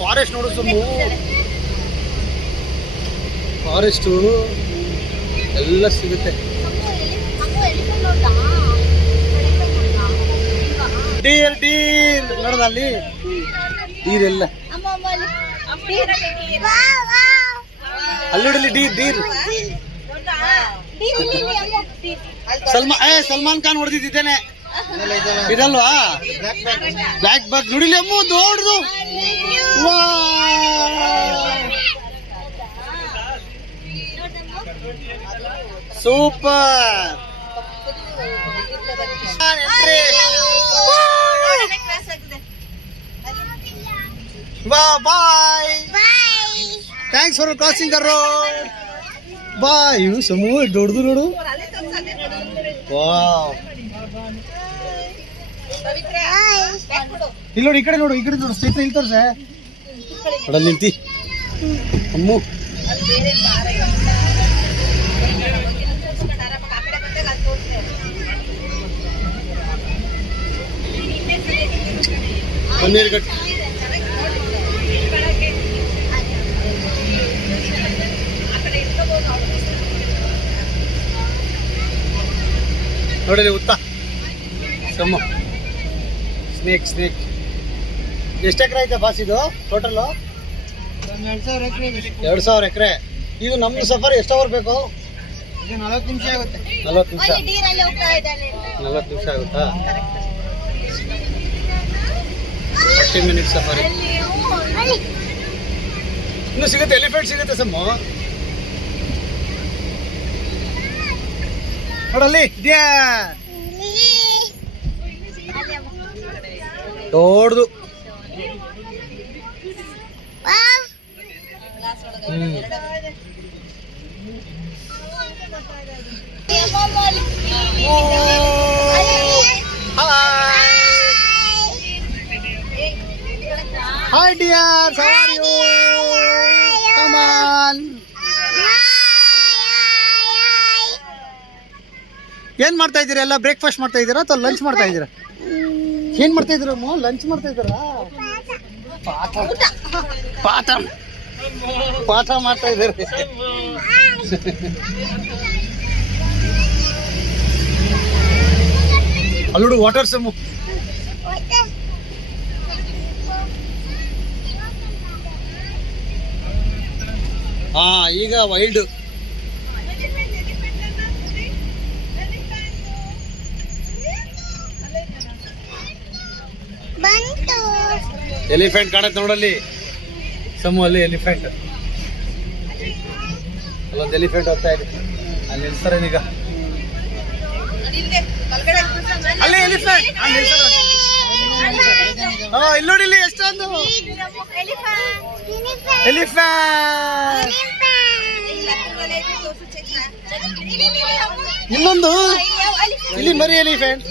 Forest ನೋಡು ಸುಮ್ಮು. Forest ಎಲ್ಲ ಸಿಗುತ್ತೆ. ಡೀರ್ ಡೀರ್ ನೋಡೋದ ಅಲ್ಲಿ ಡೀರ್ ಎಲ್ಲ ಅಲ್ಲೋಡಲಿ ಡೀರ್ ಡೀರ್. ಸಲ್ಮಾನ್ ಖಾನ್ ಹೊಡೆದಿದ್ದೇನೆ ಇದಲ್ವಾ? ಬ್ಲ್ಯಾಕ್ ಬರ್ಡ್ ನೋಡಿಲಿ ಅಮ್ಮ ದೊಡ್ಡದು. Super. Bye thanks for crossing the road. Bye ಇವು ಸಮೂಹ ದೊಡ್ಡದು ನೋಡು. ವಾವ್ ಇಲ್ಲಿ ನೋಡಿ, ಈ ಕಡೆ ನೋಡು, ಈ ಕಡೆ ನೋಡು. ಸ್ಟೇಟ್ ಇಲ್ಲಿ ತೋರ್ಸೆ ಹೊಡಲ್ ನಿಂತಿ ಅಮ್ಮು. ಪನ್ನೀರ್ ಗಟ್ಟಿ ನೋಡಿ ಉತ್ತ ಸಮ್ಮ. Snake snake. ಎಷ್ಟು ಎಕರೆ ಐತೆ ಬಾಸ್ ಇದು ಟೋಟಲ್? 2,000 ಎಕರೆ. ಇದು ನಮ್ದು ಸಫರ್ ಎಷ್ಟು ಅವರ್ ಬೇಕು? 40 ನಿಮಿಷ ಆಗುತ್ತೆ. 40 ನಿಮಿಷ ಆಗುತ್ತಾ? 40 ಮಿನಿಟ್ಸ್ ಸಫಾರಿ. ಇನ್ನು ಸಿಗುತ್ತೆ, ಎಲಿಫೆಂಟ್ ಸಿಗುತ್ತೆ ಸಮ್ಮ. ನೋಡಲ್ಲಿ ಇದೆಯಾ ದೊಡ್ಡದು. Hi dear, how are you? Come on. ಏನ್ ಮಾಡ್ತಾ ಇದ್ದೀರಾ? ಎಲ್ಲ ಬ್ರೇಕ್ಫಾಸ್ಟ್ ಮಾಡ್ತಾ ಇದ್ದೀರಾ ಅಥವಾ ಲಂಚ್ ಮಾಡ್ತಾ ಇದ್ದೀರಾ? ಏನ್ ಮಾಡ್ತಾ ಇದ್ದೀರಾ? ಲಂಚ್ ಮಾಡ್ತಾ ಇದ್ದೀರಾ? ಪಾಠ ಮಾಡ್ತಾ ಇದ್ದಾರೆ. ಅಲ್ಲೋಡು ವಾಟರ್ ಸಮ್ಮು. ಹಾ ಈಗ ವೈಲ್ಡ್. ಎಲಿಫೆಂಟ್ ಕಾಣತ್ತೆ ನೋಡಲ್ಲಿ ಸಮೂಹ. ಅಲ್ಲಿ ಎಲಿಫೆಂಟ್, ಅಲ್ಲೊಂದು ಎಲಿಫೆಂಟ್ ಹೋಗ್ತಾ ಇದೆ. ಅಲ್ಲಿ ನಿಲ್ಸ್ತಾರೆ ಈಗ. ಅಲ್ಲಿ ಎಲಿಫೆಂಟ್ ಇಲ್ಲಿ ನೋಡಿ, ಇಲ್ಲಿ ಎಷ್ಟೊಂದು ಎಲಿಫೆಂಟ್. ಇನ್ನೊಂದು ಇಲ್ಲಿ ಮರಿ ಎಲಿಫೆಂಟ್.